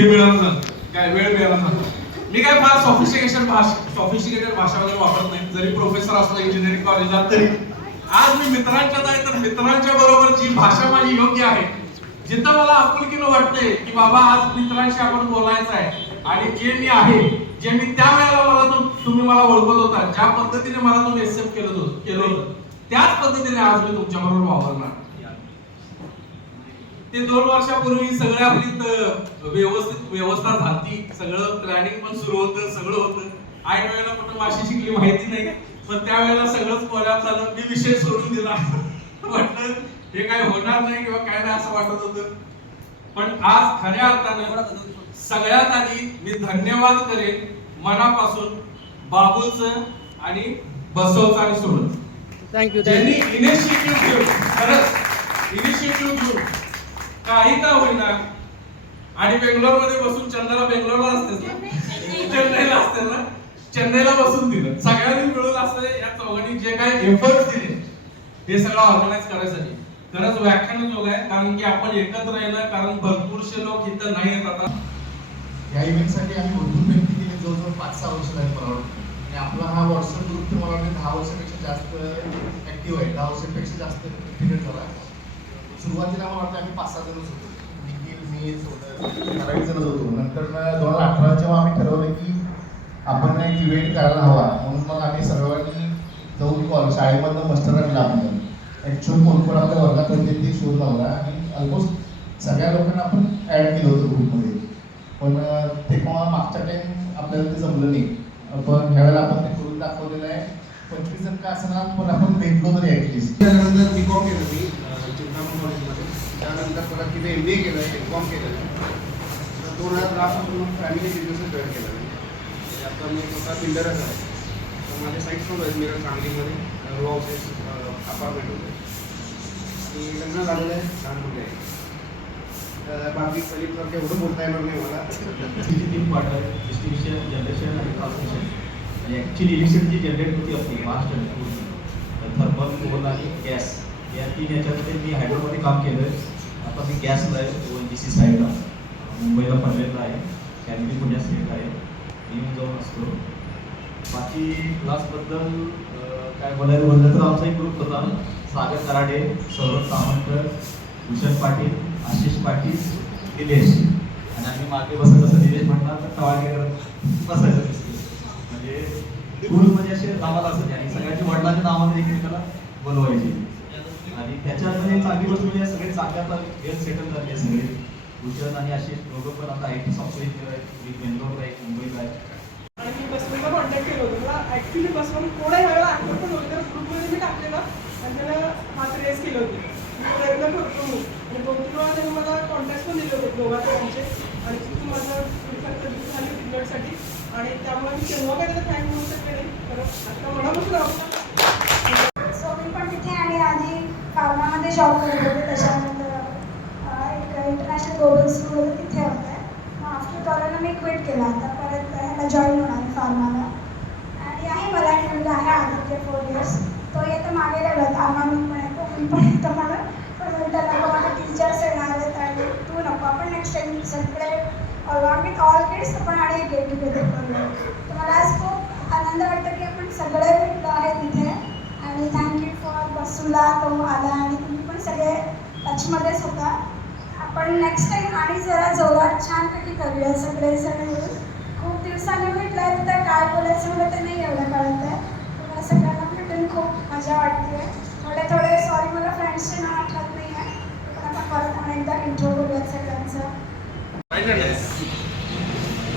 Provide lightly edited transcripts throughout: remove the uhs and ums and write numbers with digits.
हे मिळालं काय वेळ मिळाला. मी काय फार सॉफिस्टिकेटेड भाषा वगैरे वापरत नाही, जरी प्रोफेसर असलो इंजिनिअरिंग कॉलेजला तरी. आज मी मित्रांच्यात आहे तर मित्रांच्या बरोबर जी भाषा माझी योग्य आहे, जिथं मला आपुलकीनं वाटतंय की बाबा आज मित्रांशी आपण बोलायचं आहे आणि जे मी आहे, जे मी त्या वेळेला मला तुम्ही मला ओळखत होता, ज्या पद्धतीने मला तुम्ही एक्सेप्ट केलं होतं त्याच पद्धतीने आज मी तुमच्या बरोबर वावरणार. ते 2 वर्षापूर्वी सगळ्या आपली व्यवस्था झाली, सगळं प्लॅनिंग पण सुरू होतं, सगळं होतं. ऐन वेळेला कुठं माशी शिकली माहिती नाही, पण त्यावेळेला सगळंच कोल्यात झालं. मी विषय सोडून दिला, म्हटलं हे काय होणार नाही किंवा काय नाही असं वाटत होतं. पण आज खऱ्या अर्थानं सगळ्यात आधी मी धन्यवाद करेन मनापासून बाबूचं आणि बसवचं आणि सोडून, थँक्यू. त्यांनी इनिशिएटिव्ह घेऊन, खरंच इनिशिएटिव्ह घेऊन काही का होईना, आणि बेंगलोरमध्ये बसून, चंद्राला बेंगलोरला असतेच ना, चेन्नईला असते ना, चेन्नईला बसून दिलं. सगळ्यांनी मिळून असं या चौघांनी जे काही एफर्ट्स दिले हे सगळं ऑर्गनाइज करायसाठी खरंच व्याख्यानच आहे. कारण की आपण एकत्र येणं, कारण भरपूरशे लोक इथं नाही येत. आता या इव्हेंटसाठी आम्ही भरपूर मेहनत केली, जवळजवळ 5-6 वर्ष झाली मला वाटतं. आणि आपला हा व्हॉट्सअप ग्रुप तर मला वाटतं 10 वर्षापेक्षा जास्त ऍक्टिव्ह आहे, 10 वर्षापेक्षा जास्त पिरियड झाला. सुरुवातीला मला वाटतं आम्ही 5-6 जणच होतो, निखिल, मी, सोडर, 11 जणच होतो. नंतर 2018 जेव्हा आम्ही ठरवलं की आपण एक इव्हेंट करायला हवा, म्हणून मग आम्ही सर्वांनी जाऊन शाळेमधनं मस्टर आणला. आपण ॲक्च्युअल कोण आपल्या वर्गात होते ते शोध लावला आणि ऑलमोस्ट सगळ्या लोकांना आपण ॲड केलं होतं ग्रुपमध्ये. पण ते केव्हा मागच्या टाइम आपल्याला ते जमलं नाही, पण ह्यावेळेला आपण ते करून दाखवलेलं आहे. 25 जण का असणार, पण आपण भेटलो तरी ॲटलिस्ट. त्यानंतर B.Com केलं मी चिंतामण कॉलेजमध्ये, त्यानंतर परत तिथे MBA केलं, M.Com केलं. 2010 पासून मग फॅमिली बिझनेसच जॉईन केला मी. आता मी स्वतः बिल्डरच आहे. तर माझे साईट्स पण आहेत मिरज सांगलीमध्ये, रो हाऊसेस, अपार्टमेंट होते आणि लग्न झालेलं आहे, लहान मुले आहे. बाकी सलीमसारखं एवढं बोलता येणार नाही मला. तिची 3 पार्ट आहे, डिस्ट्रिब्युशन, जनरेशन आणि ट्रान्समिशन. आणि ॲक्च्युली इलेक्ट्रिसिटी जी जनरेट होती आपली महाराष्ट्र, थर्मल, कोल आणि गॅस, या 3 याच्यामध्ये मी हायड्रोमध्ये काम केलं आहे. आता मी गॅसला आहे, ONGC साईडला, मुंबईला पनवेलला आहे, फॅमिली पुण्यात सेट आहे, मी जाऊन असतो. बाकी क्लासबद्दल काय बोलायला बोललं तर आमचा एक ग्रुप होता, सागर कराडे, सौरभ सावंतकर, भूषण पाटील, आशिष पाटील, निलेश. आणि आम्ही मागे बसत असं निलेश म्हणतात तर टवाळगे बसायचं दिसतं. म्हणजे ग्रुपमध्ये असे नावाला असत आणि सगळ्यांची वडिलांच्या नावामध्ये एकमेकाला बोलवायची. आणि त्याच्यामध्ये चांगली गोष्ट म्हणजे सगळे चांगल्या वेल सेटल झाले सगळे. भूषण आणि आशिष दोघं पण आता IT सॉफ्टवेअर इंजिनियर आहेत, मी बेंगलोरला आहे, मुंबईला आहे. आणि मी बसवूनला कॉन्टॅक्ट केलं होतं. मला ॲक्च्युली बसवून थोड्या वेळेला आठवण पण होती, तर ग्रुपमध्ये मी टाकलेलं आणि त्याला हात रेस केले होते. मी प्रयत्न करतो मी, आणि 2-3 वेळा त्यांनी मला कॉन्टॅक्ट पण दिले होते दोघांचे. आणि तिथून माझं सर्विस झाली बिल्डरसाठी, आणि त्यामुळे मी तेव्हा काय त्याला थँक म्हणू शकते नाही, तर आता मनापासून आवडतं. सो मी पण तिथे आणि आधी फार्मामध्ये जॉब करत होते, त्याच्यानंतर एक इंटरनॅशनल ग्लोबल स्कूल होतं तिथे होतं. मग आफ्टर कॉलेजला मी क्विट केला, आता परत ह्याला जॉईन होणार फार्माला. आणि आहे मला मुलगा आहे आदित्य 4 years, तो येतं मागे राहिला आम्हाला पण येतो, मी पण येतं मला. पण त्याला मला टीचर्स येणार आहेत आणि तू नको, आपण नेक्स्ट टाइम सगळे अलॉंग विथ ऑल किड्स आपण आणि गेट टुगेदर करूया. तर मला आज खूप आनंद वाटतं की आपण सगळे भेटलो आहे तिथे. आणि थँक्यू फॉर बसूला, तो आला आणि तुम्ही पण सगळे टचमध्येच होता. आपण नेक्स्ट टाइम आणि जरा जोरात छानपैकी करूया सगळेजण मिळून. खूप दिवसांनी भेटलं आहे, तर काय बोलायचं मला ते नाही एवढं कळत आहे. तुम्हाला सगळ्यांना भेटून खूप मजा वाटते. थोडे सॉरी मला फ्रेंड्सचे नाव आठवत नाही आहे, पण आपण परत आणि एकदा इंट्रो करूयात सगळ्यांचं.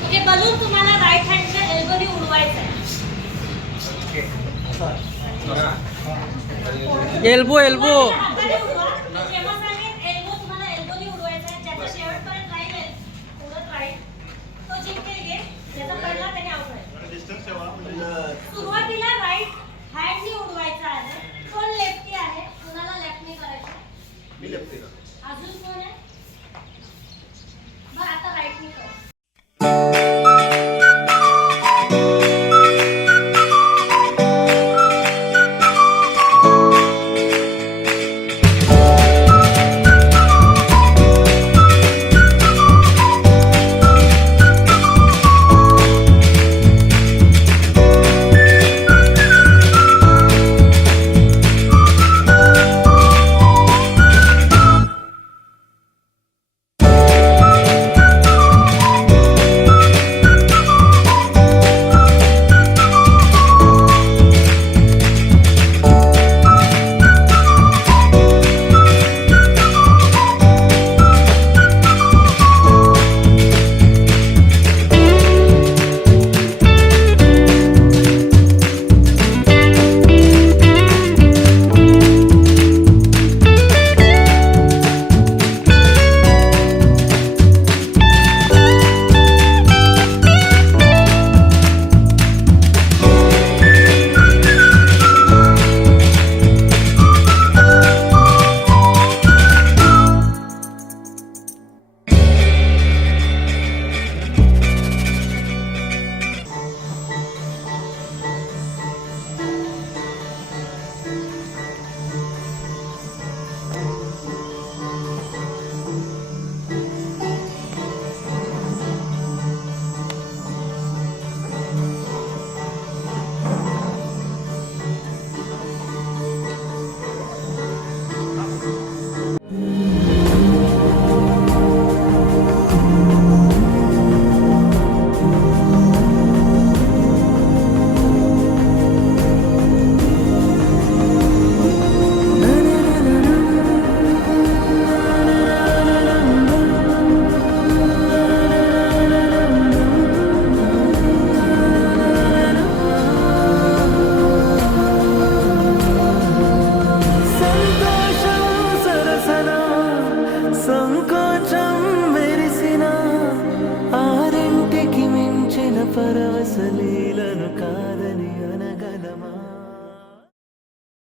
ओके, बलून तुम्हाला राईट हँडच्या एल्बोनी उडवायचं आहे. एल्बो एल्बो जेव्हा सांगेन एल्बो तुम्हाला एल्बोनी उडवायचा आहे, ज्याचा शेवटपर्यंत राहील उडत राहील तो जिंकेल गेम, ज्याचा पडला त्याने आउट होईल. सुरुवातीला राईट हँडनी उडवायचा आहे. कोण लेफ्टी आहे, कुणाला लेफ्टनी करायचं? मी लेफ्टी. अजून कोण आहे? बरं, आता राईटनी करा. असले